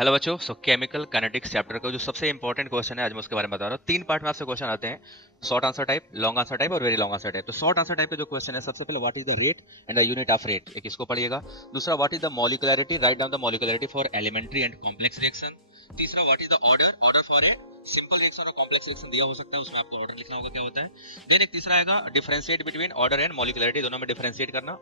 Hello बच्चों, chemical kinetics chapter का जो सबसे इंपॉर्टेंट क्वेश्चन है आज मैं उसके बारे में बता रहा हूँ। 3 पार्ट में आपसे क्वेश्चन आते हैं, short answer type, long answer type और वेरी लॉन्ग आंसर टाइप। तो शॉर्ट आंसर टाइप का जो क्वेश्चन है, सबसे पहले what is the rate and the unit of rate, एक इसको पढ़िएगा। दूसरा, what is the molecularity, write down the molecularity for elementary and complex reaction. तीसरा, what is the order for a simple reaction और complex reaction दिया हो सकता है, उसमें आपको ऑर्डर लिखना होगा क्या होता है। देन एक तीसरा आएगा डिफरेंशिएट बिटवीन ऑर्डर एंड मॉलिक्युलरिटी, दोनों में डिफरेंशिएट करना।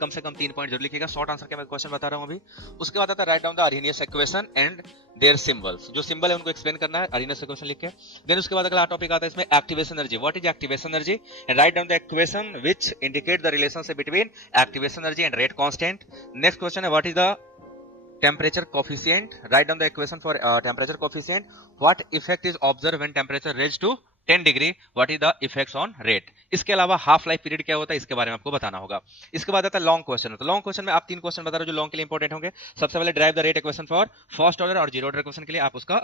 कम से कम 3 पॉइंट जरूर लिखिएगा। शॉर्ट आंसर के मैं क्वेश्चन बता रहा हूँ अभी। उसके बाद आता है write down the Arrhenius equation and their symbols, जो सिंबल है उनको एक्सप्लेन करना है अरेनियस इक्वेशन लिख के। देन उसके बाद अगला टॉपिक आता है इसमें activation energy, what is activation energy and write down the equation which indicate the relationship between activation energy and rate constant. Next question है what is the temperature coefficient, write down the equation for temperature coefficient. What effect is observed when temperature raised to 10 degree, what is the effects on rate. इसके अलावा half life period क्या होता है, इसके बारे में आपको बताना होगा। इसके बाद आता है लॉन्ग क्वेश्चन। तो लॉन्ग क्वेश्चन में आप 3 क्वेश्चन बता रहे हो जो लॉन्ग के लिए इंपॉर्टेंट होंगे। सबसे पहले drive the rate equation for first order और जीरो ऑर्डर इक्वेशन के लिए आप उसका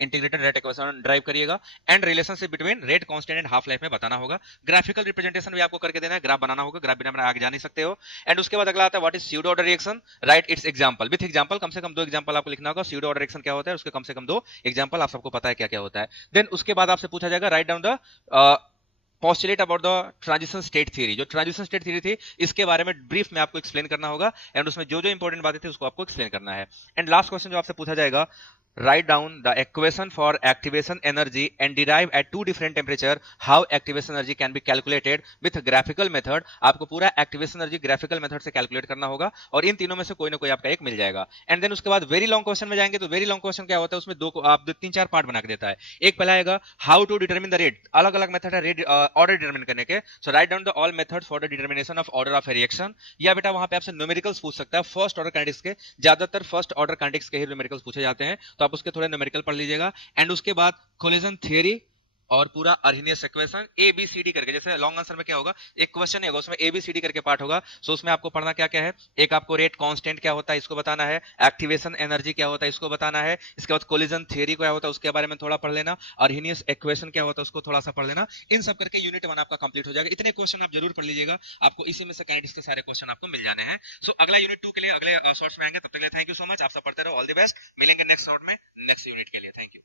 इंटीग्रेटेड रेट इक्वेशन ड्राइव करिएगा and relationship between rate constant and half life में बताना होगा। ग्राफिकल रिप्रेजेंटेशन भी आपको करके देना है, ग्राफ बनाना होगा, ग्राफ बिना आगे जा नहीं सकते हो। एंड उसके बाद अगला आता है what is pseudo order reaction, write its example with example, कम से कम 2 एग्जांपल आपको लिखना होगा। स्यूडो ऑर्डर रिएक्शन क्या होता है, उसके कम से कम 2 एग्जांपल, आप सबको पता है क्या क्या होता है। देन उसके बाद आपसे पूछा जाएगा right down the postulate about the transition state theory, जो ट्रांजिशन स्टेट थ्योरी थी इसके बारे में ब्रीफ में आपको एक्सप्लेन करना होगा एंड उसमें जो जो इंपॉर्टेंट बातें थी उसको आपको एक्सप्लेन करना है। एंड लास्ट क्वेश्चन जो आपसे पूछा जाएगा, write down the equation for activation energy and derive at 2 different temperature how activation energy can be calculated with graphical method। आपको पूरा activation energy graphical method से कैलकुलेट करना होगा और इन तीनों में से कोई ना कोई आपका एक मिल जाएगा। एंड देन उसके बाद वेरी लॉन्ग क्वेश्चन में जाएंगे। तो वेरी लॉन्ग क्वेश्चन क्या होता है, उसमें आप 3-4 पार्ट बना के देता है। एक पहला आएगा how to determine the rate, अलग अलग मेथड है रेट ऑर्डर डिटरमिन करने के। So write down the all methods for the determination of order of reaction. या बेटा वहां पे आपसे न्यूमेरिकल्स पूछ सकता है फर्स्ट ऑर्डर काइनेटिक्स के, ज्यादातर फर्स्ट ऑर्डर काइनेटिक्स के ही न्यूमेरिकल्स पूछे जाते हैं, तो आप उसके थोड़े न्यूमेरिकल पढ़ लीजिएगा। एंड उसके बाद कोलिजन थ्योरी और पूरा अर्हेनियस इक्वेशन एबीसीडी करके, जैसे लॉन्ग आंसर में क्या होगा, एक क्वेश्चन नहीं होगा उसमें एबीसीडी करके पार्ट होगा। सो उसमें आपको पढ़ना क्या क्या है, एक आपको रेट कांस्टेंट क्या होता है इसको बताना है, एक्टिवेशन एनर्जी क्या होता है इसको बताना है, इसके बाद कोलिजन थ्योरी क्या होता है उसके बारे में थोड़ा पढ़ लेना, अर्हेनियस इक्वेशन क्या होता है उसको थोड़ा सा पढ़ लेना। इन सब करके यूनिट 1 आपका कंप्लीट हो जाएगा। इतने क्वेश्चन आप जरूर पढ़ लीजिएगा, आपको इसी में से काइनेटिक्स के सारे क्वेश्चन आपको मिल जाने हैं। सो अगला यूनिट 2 के लिए अगले शॉर्ट्स में आएंगे, तब तक के लिए थैंक यू सो मच, आप सब पढ़ते रहो, ऑल द बेस्ट। मिलेंगे नेक्स्ट शॉर्ट में नेक्स्ट यूनिट के लिए, थैंक यू।